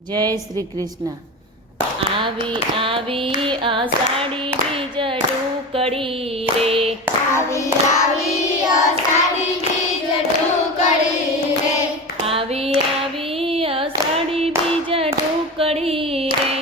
જય શ્રી કૃષ્ણ। આવી આવી અષાઢી બીજ ઢુકડી રે, આવી આવી અષાઢી બીજ ઢુકડી રે, આવી આવી અષાઢી બીજ ઢુકડી રે,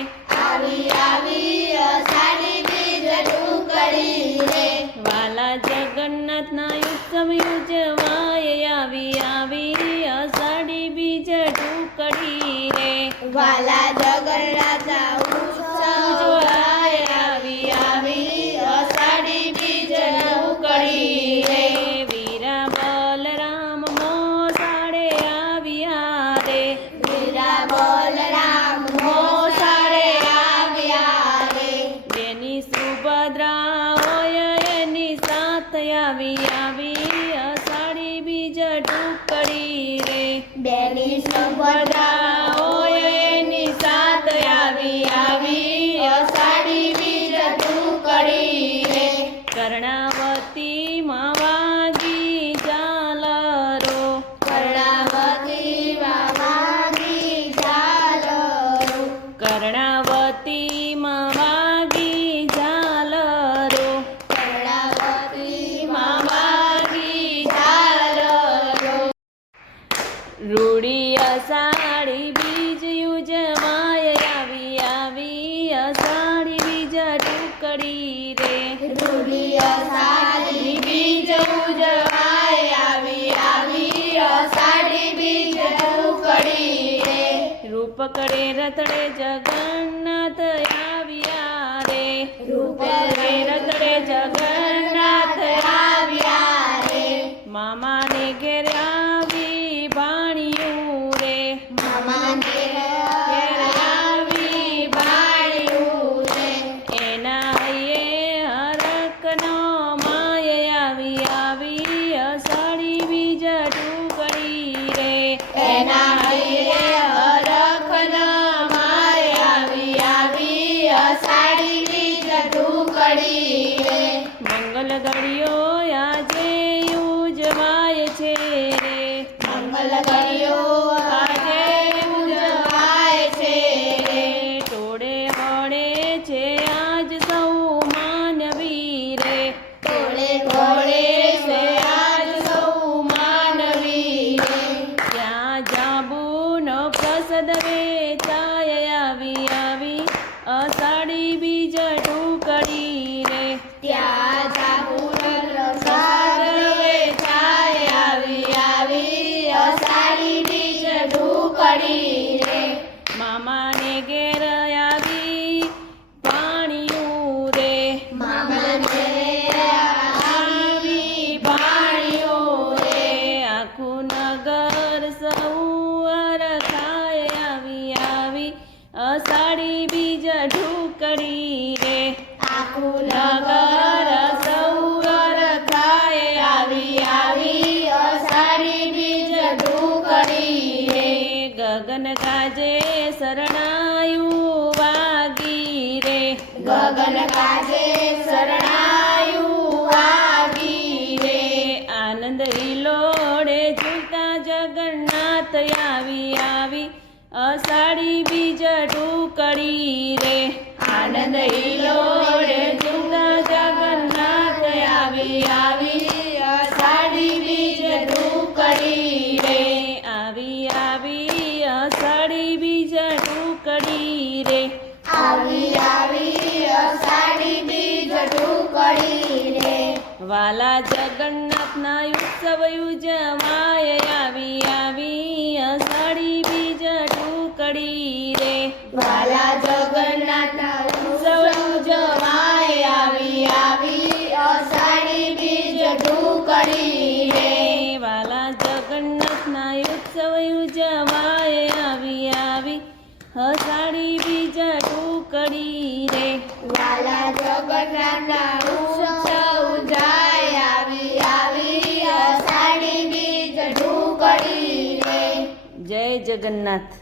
આવી આવી અષાઢી બીજ ઢુકડી રે, વાલા જગન્નાથના ઉત્સવ ઉજવાય આવી આવી અષાઢી બીજ ઢુકડી રે, વાલા જગન્નાથના ઉત્સવ ઉજવાય આવી આવી અષાઢી બીજ ઢુકડી રે, વીરા બલરામ મોસાળે આવ્યા રે, વીરા બલરામ મોસાળે આવ્યા રે, જેની સુભદ્રા હોય એની સાથ આવી આવી અષાઢી બીજ ઢુકડી રે, બેની સુભદ્રા હોય એની સાથ આવી આવી અષાઢી બીજ ઢુકડી રે, કર્ણાવતી માં વાગી ઝાલરો, કર્ણાવતી માં વાગી ઝાલરો, કર્ણાવતી માં વાગી ઝાલરો, કર્ણાવતી માં વાગી ઝાલરો, રૂડી અષાઢી બીજ ઉજવાય આવી આવી અષાઢી બીજ ઢુકડી રે, રૂડી અષાઢી બીજ ઉજવાય આવી આવી અષાઢી બીજ ઢુકડી રે, રૂપકડે રતડે જગન્નાથ આવ્યા રે, રૂપકડે રતડે જગન્નાથ આવ્યા રે, મામાને ઘેર આવી ભાણિયું રે, મામાને ઘેર આવી ભાણિયું રે, એના હૈયે હરખનો માય આવી આવી અષાઢી બીજ ઢુકડી રે, એના હૈયે હરખના માય આવી આવી અષાઢી બીજ ઢુકડી રે, મંગલ ઘડિયો આજે ઉજવાય છે રે, મંગલ ઘડિયો આજે ઉજવાય છે રે, ટોળે વળે છે આજ સૌ માનવી રે, ટોળે ઘોડે છે આજ સૌ માનવી રે, ત્યાં જાંબુનો પ્રસાદ વેચાય આવી આવી અષાઢી બીજ ઢુકડી રે, ત્યાં જાંબુનો પ્રસાદ વેચાય આવી આવી અષાઢી બીજ ઢુકડી રે, મામાને ઘેર આવી ભાણિયું રે, મામાને આવી ભાણિયું રે, આખું નગર સૌ હરખાય આવી આવી અષાઢી બીજ ઢુકડી રે, આખું નગર સૌ હરખાય આવી આવી અષાઢી બીજ ઢુકડી રે, ગગન ગાજે શરણાયું વાગી રે, ગગન કાજે શરણાયું વાગી રે, આનંદ હિલોડે ઝૂલતા જગન્નાથ આવી આવી અષાઢી બીજ ઢુકડી રે, આનંદ હિલોડે ઝૂલતા જગન્નાથ આવી આવી અષાઢી બીજ ઢુકડી રે, આવી આવી અષાઢી બીજ ઢુકડી રે, આવી આવી અષાઢી બીજ ઢુકડી રે, વાલા જગન્નાથના ઉત્સવ ઉજવાય આવી આવી અષાઢી બીજ ઢુકડી રે, વાલા જગન્નાથના ઉત્સવ ઉજવાય આવી આવી અષાઢી બીજ ઢુકડી રે, વાલા જગન્નાથના ઉત્સવ ઉજવાય આવી આવી અષાઢી બીજ ઢુકડી રે, વાલા જગન્નાથના ઉત્સવ ઉજવાય આવી આવી અષાઢી બીજ ઢુકડી રે, જય જગન્નાથ।